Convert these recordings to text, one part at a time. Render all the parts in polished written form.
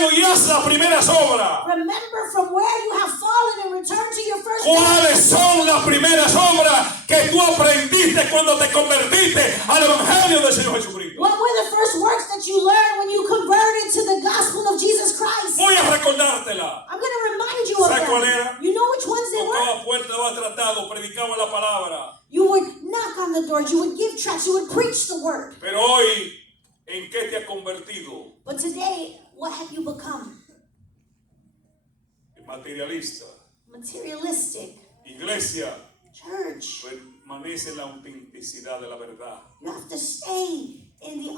caído y haz las primeras obras. Remember from where you have fallen and return to your first ¿Cuáles love. son las primeras obras que tú aprendiste cuando te convertiste al Evangelio del Señor Jesucristo? What were the first works that you learned when you converted to the gospel of Jesus Christ? Voy a recordártela. I'm going to remind you of ¿Sabes cuál them. era? You know which ones they were? Tocaba puertas, daba tratado, predicaba la palabra. You would knock on the doors, you would give tracts, you would preach the word. Pero hoy, ¿en qué te has convertido? But today, what have you become? Materialista. Materialistic. Iglesia, Church. permanece en la autenticidad de la verdad. You have to stay in the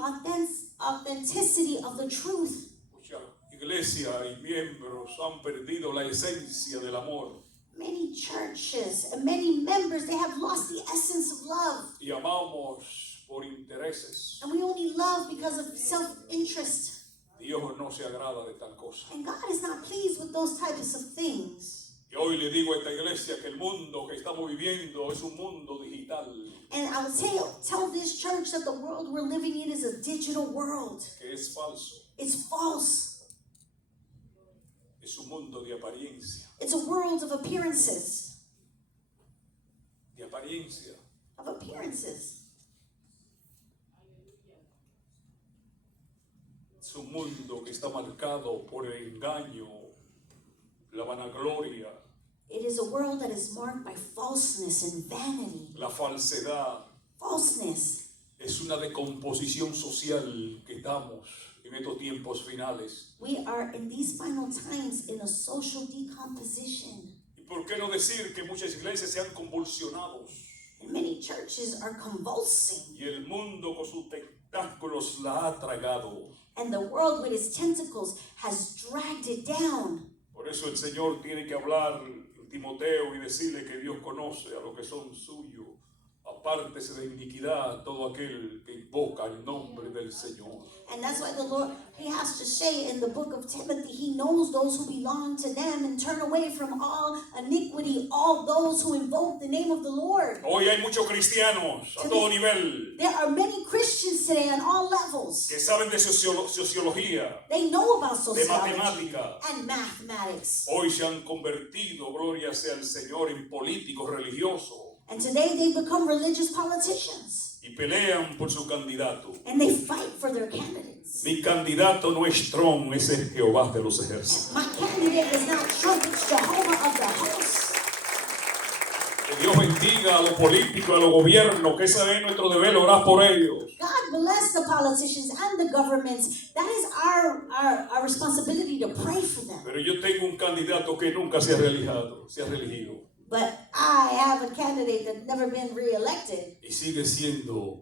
authenticity of the truth. Mucha iglesia y miembros han perdido la esencia del amor. Many churches and many members, they have lost the essence of love. Y amamos por intereses. And we only love because of self-interest. Dios no se agrada de tal cosa. And God is not pleased with those types of things. Y hoy le digo a esta iglesia que el mundo que estamos viviendo es un mundo digital. And I will tell this church that the world we're living in is a digital world. Que es falso. It's false. Es un mundo de apariencia. It's a world of appearances. De apariencia. Of appearances. Es un mundo que está marcado por el engaño, la vanagloria, It is a world that is marked by falseness and vanity. la falsedad. Falseness. Es una decomposición social que estamos en estos tiempos finales. We are in these final times in a social decomposition. ¿Y por qué no decir que muchas iglesias se han convulsionado? And many churches are convulsing. Y el mundo con sus tentáculos la ha tragado. And the world with its tentacles has dragged it down. Por eso el Señor tiene que hablar a Timoteo y decirle que Dios conoce a los que son suyos. Apártese de iniquidad todo aquel que invoca el nombre del Señor. And that's why the Lord, He has to say in the book of Timothy, He knows those who belong to them and turn away from all iniquity, all those who invoke the name of the Lord. Hoy hay muchos cristianos a todo nivel There are many Christians today on all levels. que saben de sociología, They know about de sociology matemática. and mathematics. Hoy se han convertido, gloria sea al Señor, en políticos religiosos And today they become religious politicians. y pelean por su candidato. And they fight for their candidates. Mi candidato no es Trump, ese es Jehová de los ejércitos. My candidate is not Trump, it's Jehovah of the hosts. Que Dios bendiga a los políticos, a los gobiernos, que ese es nuestro deber, orar por ellos. God bless the politicians and the governments. That is our responsibility to pray for them. Pero yo tengo un candidato que nunca se ha reelegido. But I have a candidate that's never been re-elected. Y sigue siendo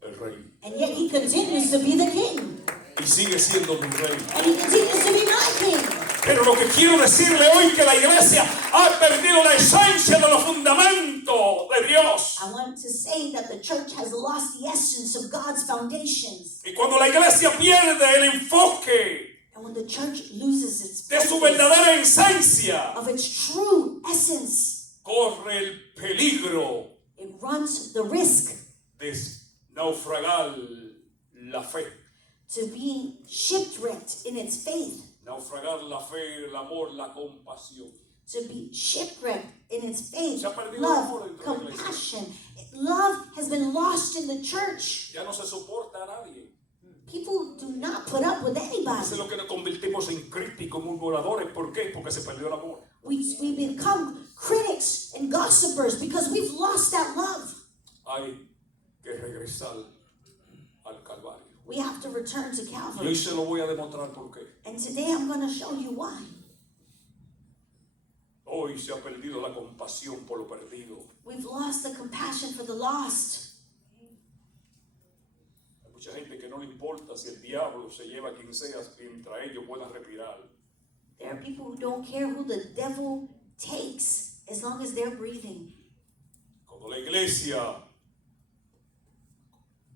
el rey. And yet he continues to be the king. Y sigue siendo mi rey. And he continues to be my king. Pero lo que quiero decirle hoy es que la iglesia ha perdido la esencia de los fundamentos de Dios. I want to say that the church has lost the essence of God's foundations. Y cuando la iglesia pierde el enfoque And when the church loses its de su focus verdadera esencia, of its true essence, corre el peligro it runs the risk de naufragar la fe. to be shipwrecked in its faith, Naufragar la fe, el amor, la compasión. to be shipwrecked in its faith, Se ha perdido el amor love, dentro de la iglesia. compassion. Love has been lost in the church. Ya no se soporta a nadie. People do not put up with Eso es anybody. lo que nos convertimos en críticos, murmuradores. ¿Por qué? Porque se perdió el amor. We become critics and gossipers because we've lost that love. Hay que regresar al Calvario. We have to return to Y hoy Calvary. se lo voy a demostrar por qué. And today I'm going to show you why. Hoy se ha perdido la compasión por lo perdido. We've lost the compassion for the lost. Hay mucha gente que no le importa si el diablo se lleva a quien sea mientras ellos puedan respirar. There are people who don't care who the devil takes as long as they're breathing. Cuando la iglesia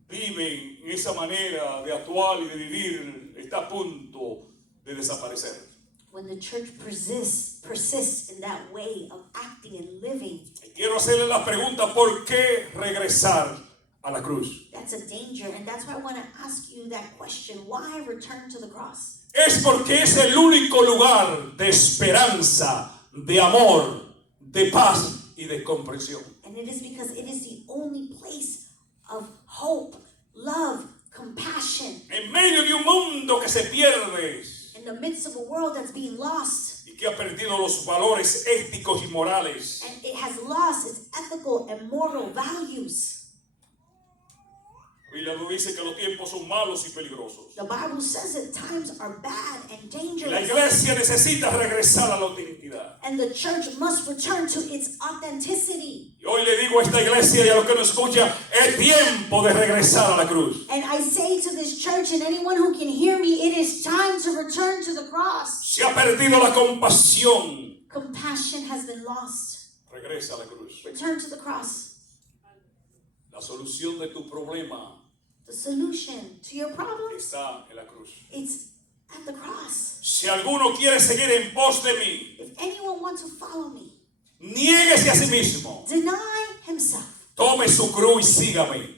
vive en esa manera de actuar y de vivir, está a punto de desaparecer. When the church persists in that way of acting and living, Y quiero hacerle la pregunta, ¿por qué regresar a la cruz? that's a danger. And that's why I want to ask you that question. Why return to the cross? es porque es el único lugar de esperanza, de amor, de paz y de comprensión. And it is because it is the only place of hope, love, compassion. En medio de un mundo que se pierde In the midst of a world that's being lost, y que ha perdido los valores éticos y morales, and it has lost its ethical and moral values. la Biblia nos dice que los tiempos son malos y peligrosos. The Bible says that times are bad and La dangerous. iglesia necesita regresar a la autenticidad. And the church must return to its authenticity. Y hoy le digo a esta iglesia y a los que nos escuchan, es tiempo de regresar a la cruz. And I say to this church and anyone who can hear me, it is time to return to the cross. Se ha perdido la compasión. Compassion has been lost. Regresa a la cruz. Return to the cross. La solución de tu problema The solution to your problem, está en la cruz. it's at the cross. Si alguno quiere seguir en pos de mí, If anyone wants to follow me, niéguese a sí mismo. deny himself. Tome su cruz y sígame.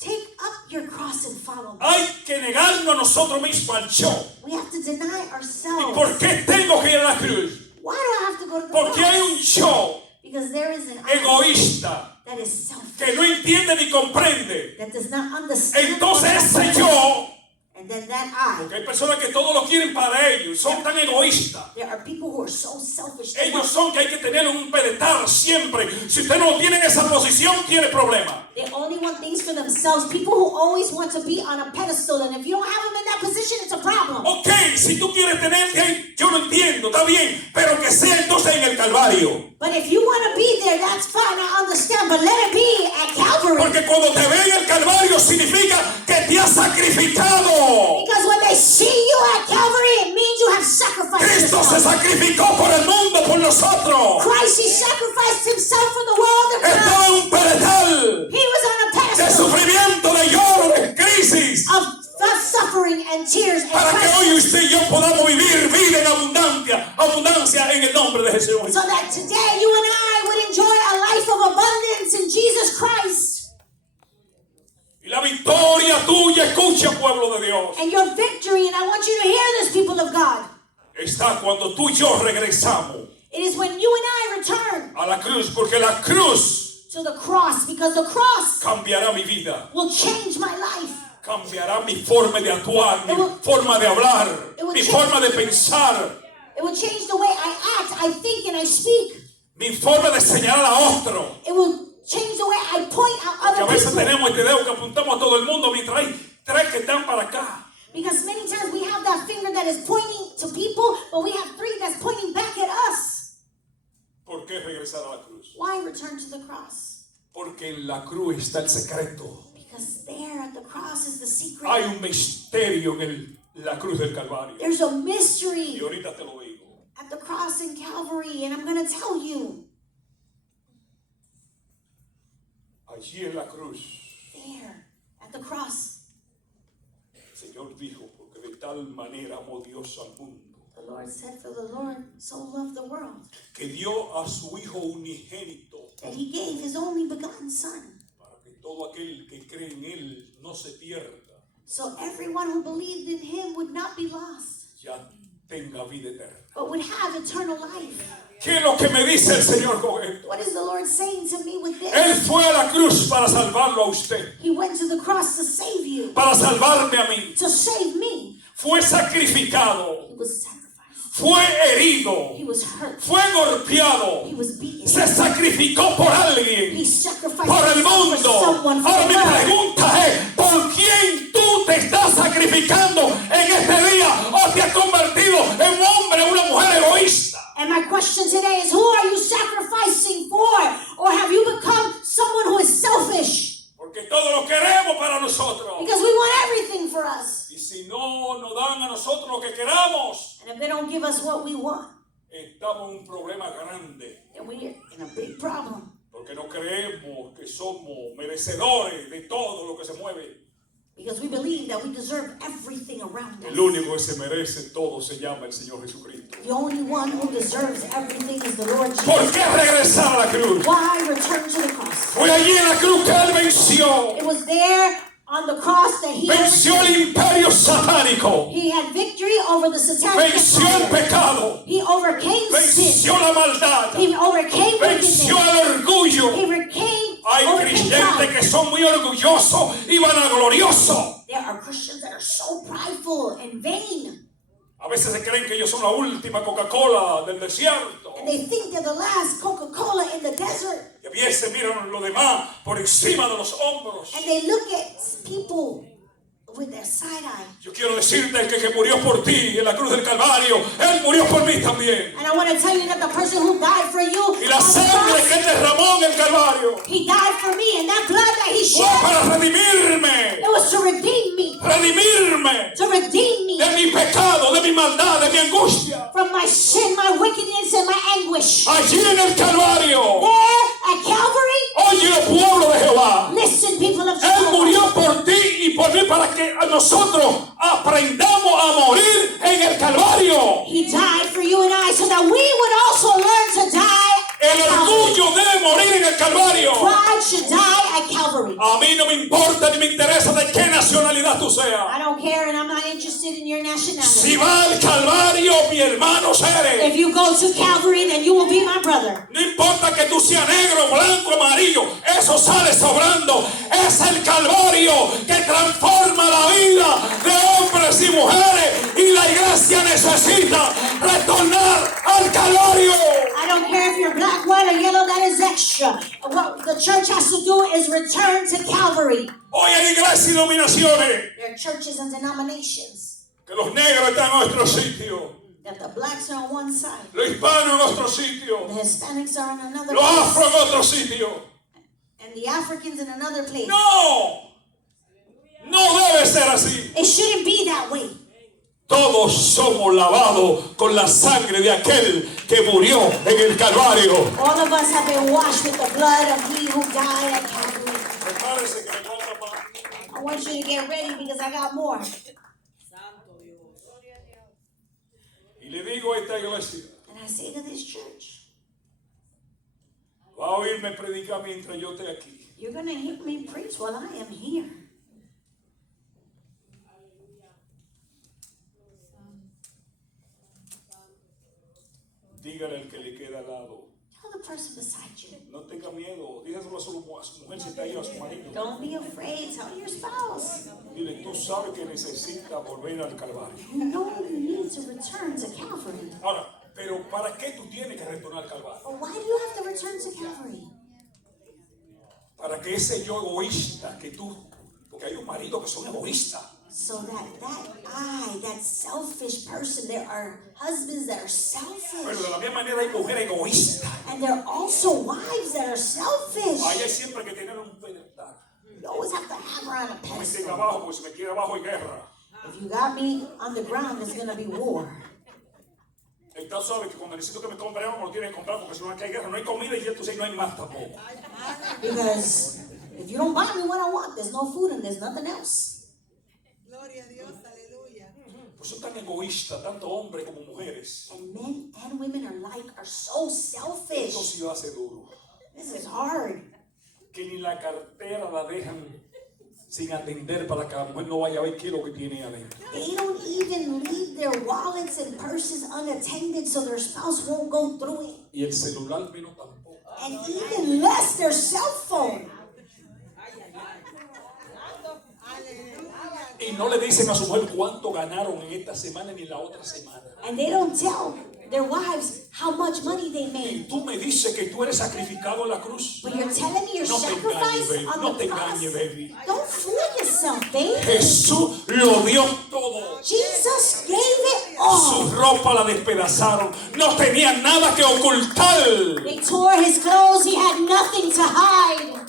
Take up your cross and follow me. Hay que negarnos a nosotros mismos al yo. We have to deny ¿Y ourselves. por qué tengo que ir a la cruz? Why do I have to go to the Porque hay cross? un yo Because there is an I egoísta that is selfish, que no entiende ni comprende. that does not understand. Entonces or ese comprehend. yo, And then that I. porque hay personas que todo lo quieren para ellos, son tan egoístas. There are people who are so selfish. They Ellos son que hay que tener un pedestal siempre. Si usted no tiene en esa posición, tiene problemas. only want things for themselves. People who always want to be on a pedestal. And if you don't have them in that position, it's a problem. Ok, si tú quieres tenerte ahí, yo lo entiendo, está bien, pero que sea entonces en el Calvario. But if you want to be there, that's fine. I understand. But let it be at Calvary. Porque cuando te ven en el Calvario significa que te has sacrificado. Because when they see you at Calvary, it means you have sacrificed Cristo se yourself. sacrificó por el mundo, por nosotros. Christ, he sacrificed himself for the world. Estaba en un pedestal He was on a de pedestal sufrimiento, de lloro, de crisis. of suffering and tears and Para que hoy crisis. usted y yo podamos vivir vida en abundancia en el nombre de Jesús. So that today you and I would enjoy a life of abundance in Jesus Christ. Y la victoria tuya, escucha pueblo de Dios, And your victory, and I want you to hear this, people of God. está cuando tú y yo regresamos It is when you and I return a la cruz, porque la cruz to the cross, because the cross cambiará mi vida, will change my life. cambiará mi forma de actuar, mi It will- forma de hablar, it will mi change- forma de pensar, It will change the way I act, I think, and I speak. mi forma de señalar a otro. It will change the way I point out Que a other veces people. tenemos este dedo que apuntamos a todo el mundo mientras hay tres que están para acá. Because many times we have that finger that is pointing to people, but we have three that's pointing back at us. ¿Por qué regresar a la cruz? Why return to the cross? Porque en la cruz está el secreto. Because there at the cross is the secret. Hay un misterio en la cruz del Calvario. There's a Y mystery ahorita te lo digo. at the cross in Calvary, and I'm going to tell you. Allí en la cruz, There at the cross, el Señor dijo, porque de tal manera amó Dios al mundo, the Lord said, for the Lord so loved the world que dio a su Hijo unigénito, that he gave his only begotten Son. para que todo aquel que cree en Él no se pierda, So everyone who believed in him would not be lost, ya tenga vida eterna. but would have eternal life. ¿Qué es lo que me dice el Señor con esto? What is the Lord saying to me with Él this? fue a la cruz para salvarlo a usted, He went to the cross to save you, para salvarme a mí. to save me. Fue sacrificado, He was sacrificed. fue herido, He was hurt. fue golpeado, He was beaten. se sacrificó por alguien, He sacrificed por el himself mundo. for someone, for Ahora the mi world. pregunta es, ¿por quién tú te estás sacrificando en este día o te has convertido en un hombre o una mujer egoísta? And my question today is, who are you sacrificing for? Or have you become someone who is selfish? Porque todo lo queremos para nosotros. Because we want everything for us. Y si no nos dan a nosotros lo que queramos, And if they don't give us what we want, estamos en un problema grande. then we're in a big problem. Porque no creemos que somos merecedores de todo lo que se mueve. Because we believe that we deserve everything around El us. único que se merece todo se llama el Señor Jesucristo. The only one who deserves everything is the Lord ¿Por Jesus. qué regresar a la cruz? Why return to the cross? Fue allí en la cruz que Él venció. It was there On the cross that venció el imperio satánico, he had victory over the satanic venció el empire. pecado, He overcame sin. venció la maldad, He overcame venció wickedness. el orgullo. He overcame Hay creyentes pride. que son muy orgullosos y vanagloriosos. There are Christians that are so prideful and vain. A veces se creen que ellos son la última Coca-Cola del desierto. And they think they're the last Coca-Cola in the desert. Y a veces miran lo demás por encima de los hombros. And they look at people with their side eye. Yo quiero decirte que murió por ti en la cruz del Calvario, Él murió por mí también. And I want to tell you that the person who died for you, Y la on the sangre cross, que Él derramó en el Calvario he died for me, and that blood that he fue shed, para redimirme, it was to redeem me, redimirme me de mi pecado, de mi maldad, de mi angustia. from my sin, my wickedness, and my anguish. Allí en el Calvario, There at Calvary, oye pueblo de Jehová, listen, people of Él Jehovah, murió por ti y por mí para que nosotros aprendamos a morir en el Calvario. he died for you and I so that we would also learn to die. El orgullo debe morir en el Calvario. Pride should die at Calvary. A mí no me importa ni me interesa de qué nacionalidad tú seas. I don't care, and I'm not interested in your nationality. Si va al Calvario, mi hermano seré. If you go to Calvary, then you will be my brother. No importa que tú seas negro, blanco, amarillo, eso sale sobrando. Es el Calvario que transforma la vida de hombres y mujeres. Y la iglesia necesita retornar al Calvario. I don't care if you're black, white, or yellow, that is extra. What the church has to do is return to Calvary. Hoy hay iglesias y denominaciones There are churches and denominations que los negros están en nuestro sitio, that the blacks are on one side, los hispanos en otro sitio, the Hispanics are in another los afro place, en otro sitio. and the Africans in another place. No, no debe ser así. It shouldn't be that way. Todos somos lavados con la sangre de aquel que murió en el Calvario. All of us have been washed with the blood of he who died at Calvary. Prepárese que me falta más. I want you to get ready because I got more. Y le digo a esta iglesia, And I say to this church, va a oírme predicar mientras yo esté aquí. you're going to hear me preach while I am here. Dígale al que le queda al lado, Tell the person beside you, no tenga miedo, dígaselo a su mujer si está ahí o a su marido. don't be afraid. Tell your spouse. Dile, tú sabes que necesita volver al Calvario. You know you need to return to Calvary. Ahora, pero ¿para qué tú tienes que retornar al Calvario? But why do you have to return to Calvary? Para que ese yo egoísta que tú, porque hay un marido que son egoístas. So that selfish person, there are husbands that are Pero de selfish. la misma manera hay mujeres egoístas. And there are also wives that are selfish. Ahí hay siempre que tener un pedestal. You always have to have her on a Me tenga pedestal. abajo, pues si me quiere abajo hay guerra. If you got me on the ground, there's going to be war. Entonces sabes que cuando necesito que me compre algo, me lo tienen que comprar porque si no hay guerra, no hay comida y entonces no hay más tampoco. Because if you don't buy me what I want, there's no food and there's nothing else. Gloria a Dios, aleluya. Pues son tan egoístas, tanto hombres como mujeres. And men and women alike are so selfish. Esto sí hace duro. This is hard. Que ni la cartera la dejan sin atender para que la mujer no vaya a ver qué es lo que tiene adentro. They don't even leave their wallets and purses unattended so their spouse won't go through it. Y el celular menos tampoco. And even less their cell phone. Y no le dicen a su mujer cuánto ganaron en esta semana ni en la otra semana. And they don't tell their wives how much money they Y made. tú me dices que tú eres sacrificado en la cruz. But you're telling me you're No te engañes, sacrificed baby. on No the te cross. engañes, baby. Don't fool yourself, babe. Jesús lo dio todo. Jesus gave it all. Su ropa la despedazaron. No tenía nada que ocultar. They tore his clothes. He had nothing to hide.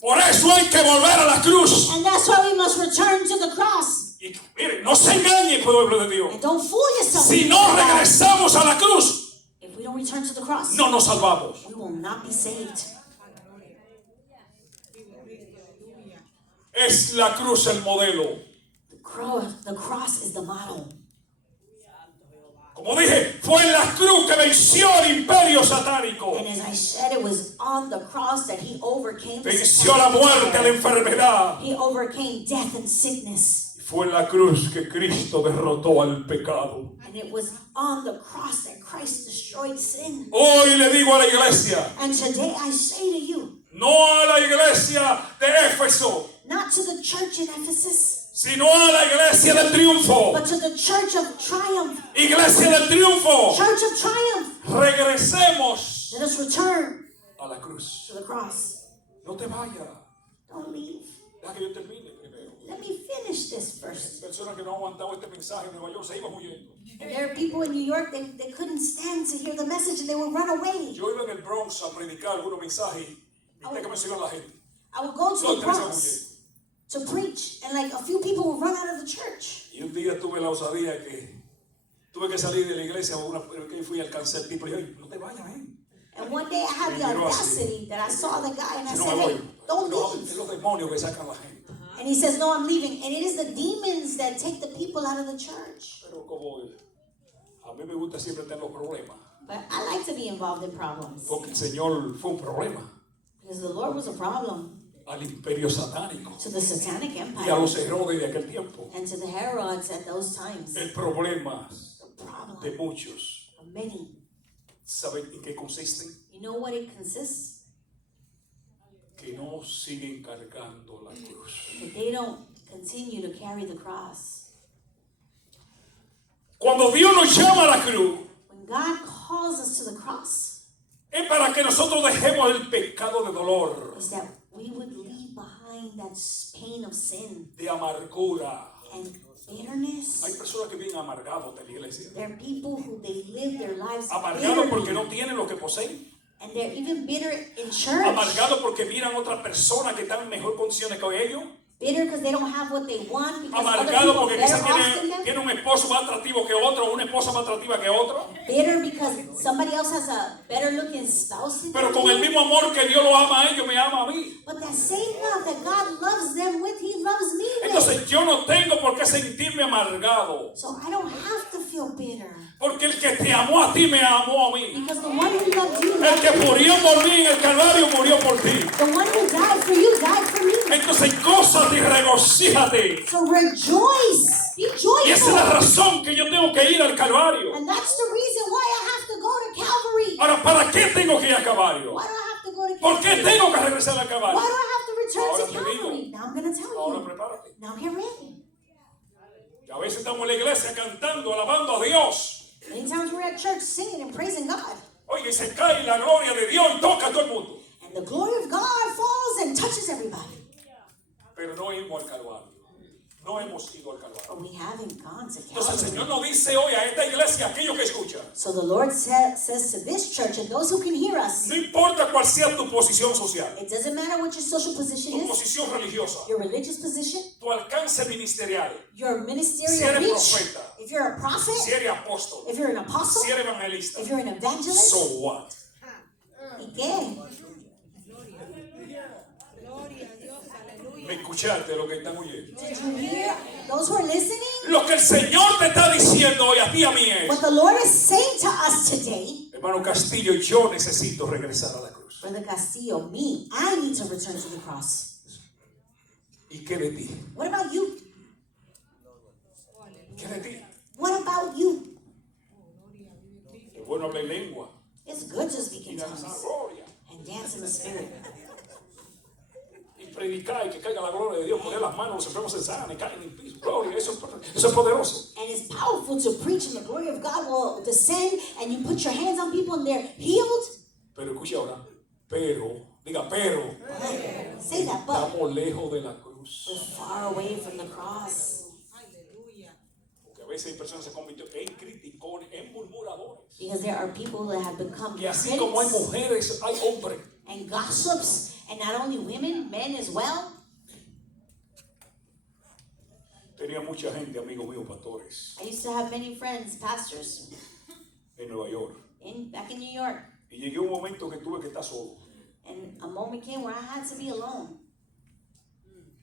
Por eso hay que volver a la cruz. And that's why we must return to the cross. Y mire, no se engañe, pueblo de Dios. And don't fool yourself. Si no regresamos a la cruz, If we don't return to the cross, no nos salvamos. we will not be saved. Es la cruz el modelo. The cross is the model. Como dije, fue en la cruz que venció el imperio satánico. And as I said, it was on the cross that he overcame the Venció la muerte, la satanic enfermedad. He overcame death and sickness. Y fue en la cruz que Cristo derrotó al pecado. And it was on the cross that Christ destroyed sin. Hoy le digo a la iglesia, And today I say to you, no a la iglesia de Éfeso, not to the church in Ephesus, sino a la iglesia del triunfo. but to the church of triumph. Iglesia del triunfo. Church of triumph. Regresemos Let us return a la cruz. to the cross. No te vayas. Don't leave. Deja que yo termine primero. Let me finish this first. Personas que no han aguantado este mensaje en Nueva York se iban huyendo. And there are people in New York, they couldn't stand to hear the message and they would run away. Yo iba en el Bronx a predicar algunos mensajes y viste que me siguió la gente. I would go to No, the tres se Bronx to preach, and like a few people would run out of the church. Y un día tuve la osadía que tuve que salir de la iglesia que fui al alcancé tipo y dije, no te vayas, And one day I had the audacity that I saw the guy and I Si no said, me hey, voy. don't No, leave. es los demonios que sacan a la gente. And he says, no, I'm leaving. And it is the demons that take the people out of the church. Pero como a mí me gusta siempre tener los problemas, But I like to be involved in problems porque el Señor fue un problema because the Lord was a problem al imperio satánico to the satanic y a empire los Herodes de aquel tiempo. and to the Herods at those times. El problema The problem de muchos, of many. ¿saben en qué consisten? You know what it consists? Que no siguen cargando la cruz. That they don't continue to carry the cross. Cuando Dios nos llama a la cruz, When God calls us to the cross, es para que nosotros dejemos el pecado de dolor, is that we would leave behind that pain of sin de amargura. and bitterness. Hay personas que viven amargados de la iglesia. There are people who they live their lives Amargados porque bitterly, no tienen lo que poseen. and they're even bitter in church. Amargados porque miran a otras personas que están en mejor condiciones que ellos. Bitter because they don't have what they want because other Amargados people porque are better quizás off than them. tiene un esposo más atractivo que otro, o una esposa más atractiva que otro. Bitter because somebody else has a better looking spouse than Pero con el you. mismo amor que Dios lo ama a ellos, me ama a mí. But that same love that God loves them with, He loves me with. Entonces yo no tengo por qué sentirme amargado. So I don't have to feel bitter Porque el que te amó a ti me amó a mí. because the one who loved you, El que murió por mí en el Calvario murió por ti. the one who died for you, died for me. Entonces gózate y regocíjate. So rejoice, be Y esa es la joyful. razón que yo tengo que ir al Calvario. And that's the reason why I have to go to Calvary. Ahora, ¿para qué tengo que ir al Calvario? Why do I have to go to ¿Por qué Calvary? tengo que regresar al Calvario? Why do I have to return Ahora to te digo. Calvary? Now I'm going to tell Ahora you. prepárate. Now get ready. Y a veces estamos en la iglesia cantando, alabando a Dios. Many times we're at church singing and praising God. Oye, y se cae la gloria de Dios y toca a todo el mundo. And the glory of God falls and touches everybody. Pero no hemos al Calvario. No hemos ido al Calvario. But we haven't gone to Entonces el Calvary. Señor nos dice hoy a esta iglesia, aquellos que escuchan, So the Lord says to this church and those who can hear us, no importa cuál sea tu posición social, it doesn't matter what your social position tu is, posición religiosa, your religious position, tu alcance ministerial, your si ministerial eres reach, profeta, if you're a prophet, si eres apóstol, if you're an apostle, si eres evangelista, if you're an evangelist, so what? ¿y qué? Gloria a Dios, aleluya. ¿Me escuchaste lo que están oyendo? Did you hear those who are listening? Lo que el Señor te está diciendo hoy a ti y a mí es, What the Lord is saying to us today, hermano Castillo, yo necesito regresar a la cruz. Brother Castillo, me, I need to return to the cross. ¿Y qué de ti? What about you? ¿Qué de ti? What about you? Es bueno hablar en lengua It's good to speak y in danzar tongues gloria and dance in the spirit y predicar y que caiga la gloria de Dios, poner las manos, los enfermos se sanan y caen en piso. Gloria, eso es poderoso. and it's powerful to preach and the glory of God will descend and you put your hands on people and they're healed. Pero escuche ahora, diga, pero Say that, but estamos lejos de la cruz. we're far away from the cross Aleluya. Porque a veces hay personas que se convirtieron en criticones, en murmuradores. because there are people that have become Y así como hay critics mujeres, hay hombres. and gossips, and not only women, men as well. Tenía mucha gente, amigos míos, pastores, I used to have many friends, pastors, en Nueva York. back in New York, Y llegué a un momento que tuve que estar solo and a moment came where I had to be alone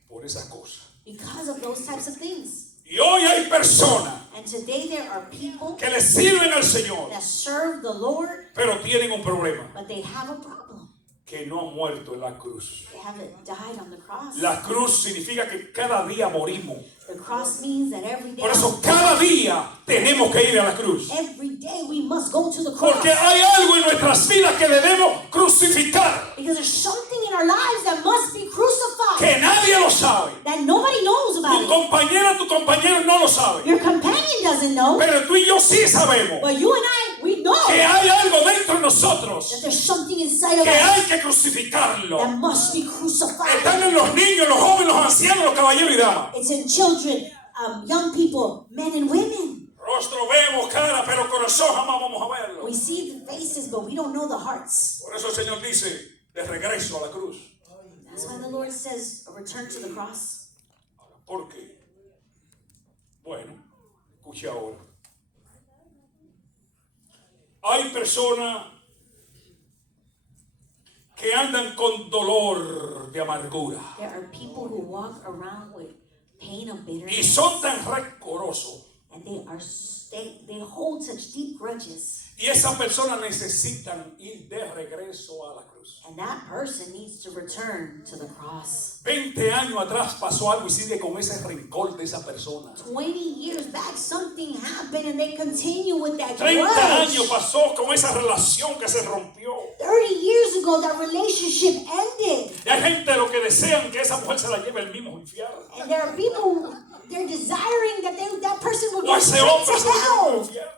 por esas cosas. because of those types of things. Y hoy hay personas And today there are people que le sirven al Señor, that serve the Lord, pero tienen un problema, but they have a problem. que no han muerto en la cruz. They haven't died on the cross. La cruz significa que cada día morimos. The cross means that every day, Por eso cada día tenemos que ir a la cruz. every day we must go to the cross. Porque hay algo en nuestras vidas que debemos crucificar, Because there's something in our lives that must be crucified que nadie lo sabe. that nobody knows about Tu it. compañera, tu compañero no lo sabe. Your companion doesn't know, Pero tú y yo sí sabemos but you and I, we know que hay algo dentro de nosotros that there's something inside of que us hay que crucificarlo. that must be crucified. Están en los niños, los jóvenes, los ancianos, los caballeros y damas. It's in children, young people, men and women. Rostro vemos, cara, pero corazón jamás vamos a verlo. We see the faces, but we don't know the hearts. Por eso el Señor dice, de regreso a la cruz. That's why the Lord says, a return to the cross. ¿Por qué? Bueno, escuche ahora. Hay personas que andan con dolor de amargura There are people who walk around with pain of y bitterness, son tan rencorosos. and they hold such deep grudges. Y esas personas necesitan ir de regreso a la cruz. And that person needs to return to the cross. 20 años atrás pasó algo y sigue con ese rencor de esa persona. 20 years back, something happened, and they continue with that 30 grudge. años pasó con esa relación que se rompió. 30 years ago, that relationship ended. Y hay gente lo que desean que esa mujer se la lleve el mismo infierno. And there are people, they're desiring that that person will O go ese straight hombre to se la lleve al hell. infierno.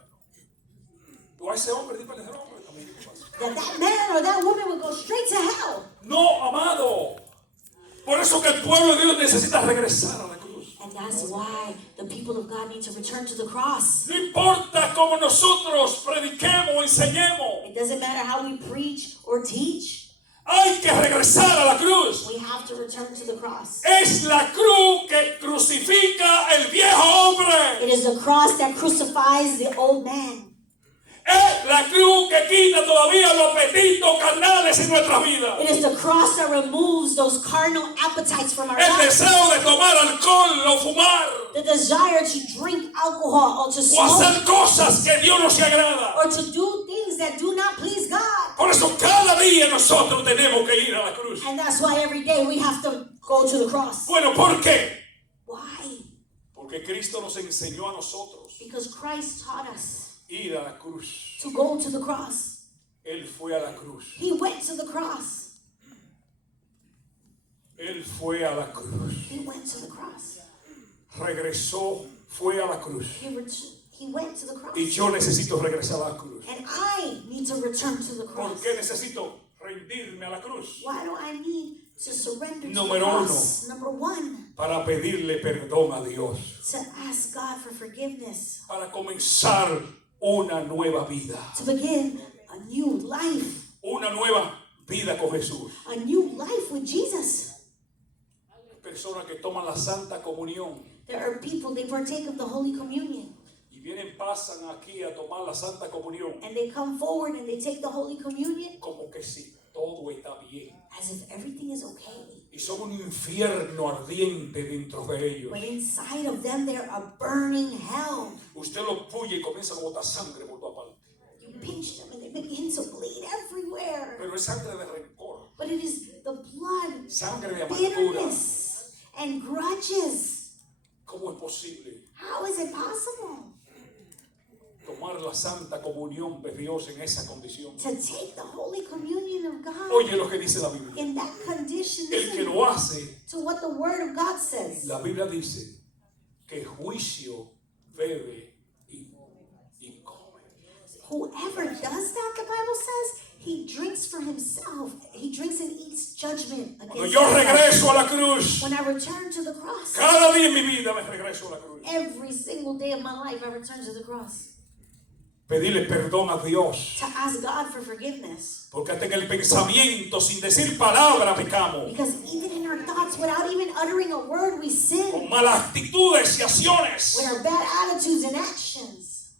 O ese hombre, dígale ese hombre también. ¿Qué pasa? That man or that woman will go straight to hell. No, amado. Por eso que el pueblo de Dios necesita regresar a la cruz. And that's why the people of God need to return to the cross. No importa cómo nosotros prediquemos o enseñemos. It doesn't matter how we preach or teach. Hay que regresar a la cruz. We have to return to the cross. Es la cruz que crucifica el viejo hombre. It is the cross that crucifies the old man. Es la cruz que quita todavía los apetitos carnales en nuestras vidas. It is the cross that removes those carnal appetites from our El lives. deseo de tomar alcohol o fumar The desire to drink alcohol or to o smoke hacer cosas que Dios no se agrada. or to do things that do not please God. Por eso cada día nosotros tenemos que ir a la cruz. And that's why every day we have to go to the cross. Bueno, ¿por qué? Why? Porque Cristo nos enseñó a nosotros Because Christ taught us ir a la cruz. to go to the cross. Él fue a la cruz. He went to the cross. Él fue a la cruz. He went to the cross. Regresó, fue a la cruz. He went to the cross. Y yo necesito regresar a la cruz. And I need to return to the ¿Por cross. qué necesito rendirme a la cruz? Why do I need to surrender to the Número cross? Number one, Para pedirle perdón a Dios. to ask God for forgiveness. Para comenzar una nueva vida. To begin a new life. Una nueva vida con Jesús. A new life with Jesus. Personas que toman la Santa Comunión There are people, they partake of the Holy Communion. y vienen, pasan aquí a tomar la Santa Comunión And they come forward and they take the Holy Communion como que si todo está bien. as if everything is okay. Y son un infierno ardiente dentro de ellos. But inside of them, they're a burning hell. Usted los puye y comienza a botar sangre por toda parte. You pinch them and they begin to bleed everywhere. Pero es sangre de rencor, But it is the blood, sangre de amargura. bitterness, and grudges. ¿Cómo es posible How is it possible tomar la Santa Comunión de Dios en esa condición? to take the Holy Communion of God Oye lo que dice la Biblia. in that condition? El que Listen lo hace, to what the Word of God says. la Biblia dice que juicio bebe y come. Whoever does that, the Bible says, he drinks for himself. He drinks and eats judgment Cuando against yo himself. regreso a la cruz, When I return to the cross, cada día en mi vida me regreso a la cruz. every single day of my life, I return to the cross Pedirle perdón a Dios. to ask God for forgiveness. Porque hasta en el pensamiento, sin decir palabra, pecamos. Because even in our thoughts, without even uttering a word, we sin Con malas actitudes y acciones. with our bad attitudes and actions.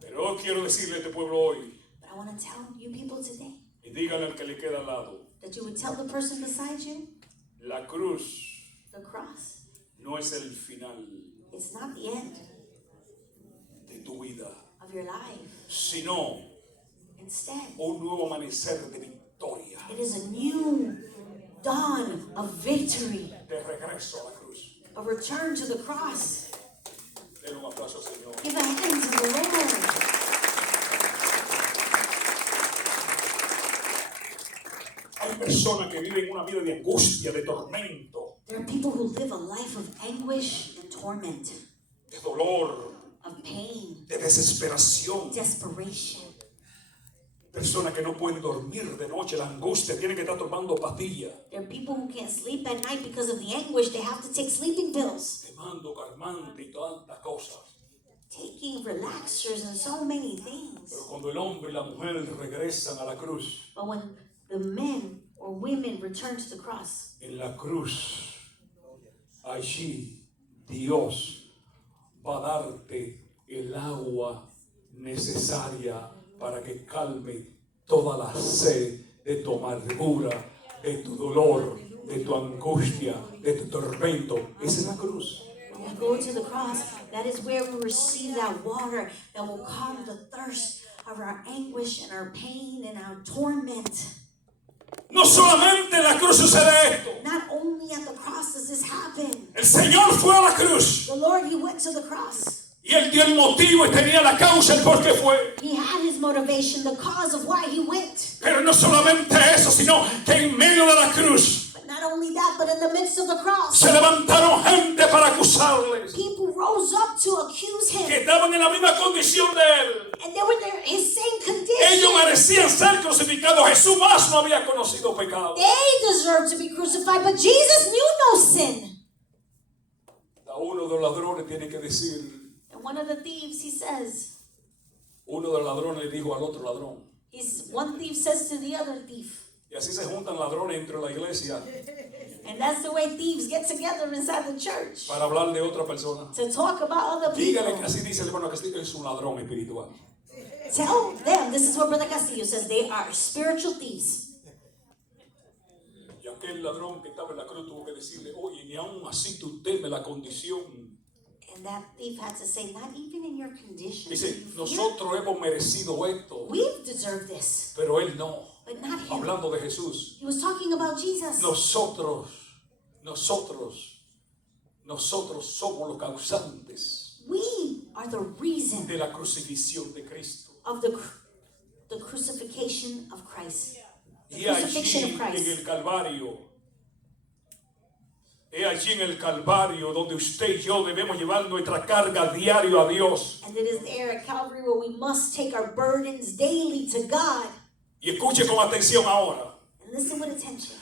Pero hoy quiero decirle a este pueblo hoy, But I want to tell you people today y dígale al que le queda al lado, that you would tell the person beside you, la cruz the cross no es el final It's not the end de tu vida, of your life. sino Instead, un nuevo amanecer de victoria, it is a new dawn of victory, de regreso a la cruz. a return to the cross. Den un aplauso al Señor. Give a hand to the Lord. Hay personas que viven una vida de angustia, de tormento, There are people who live a life of anguish and torment, de dolor, of pain, de desesperación. desperation. Personas que no pueden dormir de noche, la angustia, tienen que estar tomando pastillas, There are people who can't sleep at night because of the anguish. They have to take sleeping pills, quemando calmante y tantas cosas. taking relaxers and so many things. Pero cuando el hombre y la mujer regresan a la cruz, But when the men or women return to the cross, en la cruz, allí Dios va a darte el agua necesaria para que calme toda la sed de tu amargura, de tu dolor, de tu angustia, de tu tormento. Esa es la cruz. when we go to the cross, that is where we receive that water that will calm the thirst of our anguish and our pain and our torment. No solamente en la cruz sucede esto. Not only at the cross does this happen. El Señor fue a la cruz The Lord, He went to the cross. y Él dio el motivo y tenía la causa el por qué fue. He had His motivation, the cause of why He went. Pero no solamente eso, sino que en medio de la cruz But not only that, but in the midst of the cross, se levantaron gente para acusarles, people rose up to accuse que Him. estaban en la misma condición de Él. And they were in His same Ellos condition. merecían ser crucificados. Jesús más no había conocido pecado. They deserved to be crucified, but Jesus knew no sin. A uno de los ladrones tiene que decir, And one of the thieves, he says, uno de los ladrones le dijo al otro ladrón. one thief says to the other thief. Y así se juntan ladrones entre la iglesia And that's the way thieves get together inside the church, para hablar de otra persona. to talk about other Dígale que people. así dice el hermano Castillo, es un ladrón espiritual. Tell them, this is what Brother Castillo says, they are spiritual thieves. Y aquel ladrón que estaba en la cruz tuvo que decirle, oye, ni aún así tú temes la condición. And that thief had to say, not even in your condition. Dice, do you fear? nosotros hemos merecido esto, We've deserved this, pero él no. but not him. Hablando de Jesús, He was talking about Jesus. nosotros somos los causantes We are the reason de la crucifixión de Cristo. of the crucifixion of Christ. Y The crucifixion allí of en Christ. el Calvario, es allí en el Calvario donde usted y yo debemos llevar nuestra carga diario a Dios. And it is there at Calvary where we must take our burdens daily to God. Y escuche con atención ahora. And listen with attention.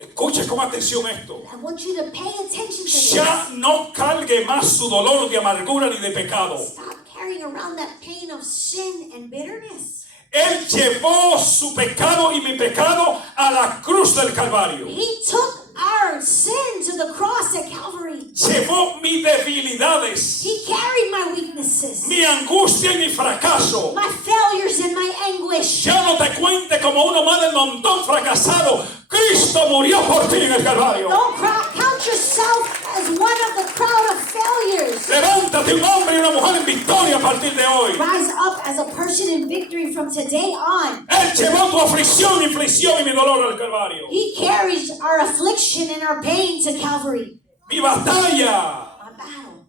Escuche con atención esto. I want you to pay attention to this. Ya no cargue más su dolor de amargura ni de pecado. Stop carrying around that pain of sin and bitterness. Él llevó su pecado y mi pecado a la cruz del Calvario. He took our sin to the cross at Calvary. Llevó mis debilidades, He carried my weaknesses, mi angustia y mi fracaso. my failures and my anguish. Ya no te cuente como uno más del montón fracasado. Cristo murió por ti en el Calvario. Don't count yourself as one of the crowd of failures. Levántate un hombre y una mujer en victoria a partir de hoy. Rise up as a person in victory from today on. Él llevó tu aflicción, mi aflicción y mi dolor al Calvario. He carries our affliction and our pain to Calvary. Mi batalla. My battle.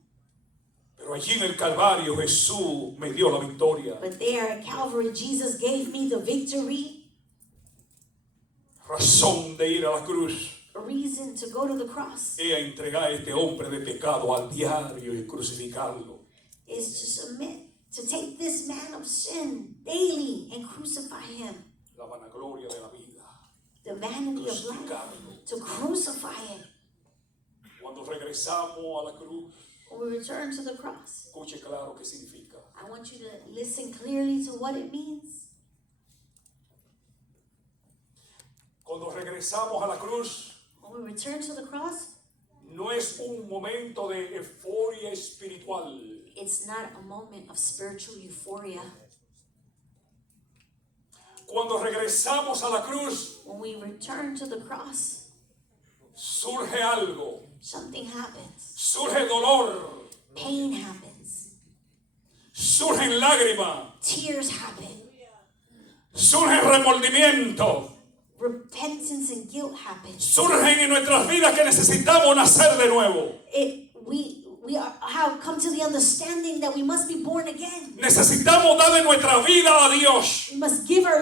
Pero allí en el Calvario Jesús me dio la victoria. But there at Calvary, Jesus gave me the victory, Razón de ir a la cruz. a reason to go to the cross, Es a entregar a este hombre de pecado al diario y crucificarlo. is to submit, to take this man of sin daily and crucify him. La vanagloria de la vida. The vanity of life, Crucificarlo. to crucify him. Cuando regresamos a la cruz, When we return to the cross, escuche claro qué significa. I want you to listen clearly to what it means. Cuando regresamos a la cruz, When we return to the cross, no es un momento de euforia espiritual. it's not a moment of spiritual euphoria. Cuando regresamos a la cruz, When we return to the cross, surge algo, something happens. surge dolor, Pain happens. surgen lágrimas, Tears happen. surge remordimiento, Repentance and guilt happen. surgen en nuestras vidas que necesitamos nacer de nuevo. Have come to the understanding that we must be born again. Necesitamos darle nuestra vida a Dios. We must give our